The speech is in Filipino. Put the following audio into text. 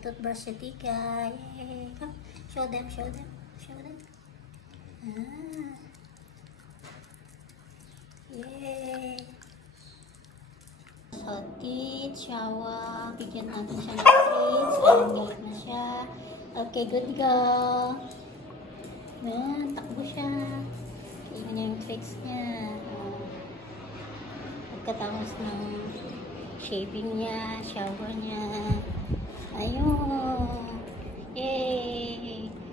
toothbrush si Tika. Yay! Come, show them, show them, show them. Ah. Yay! So, teeth, shower. Bigyan natin siya ng treats. Galit na siya. Okay, good go. Ayan, takbo siya. Yun yung tricks niya. Pagkatapos ng shaving niya, shower niya.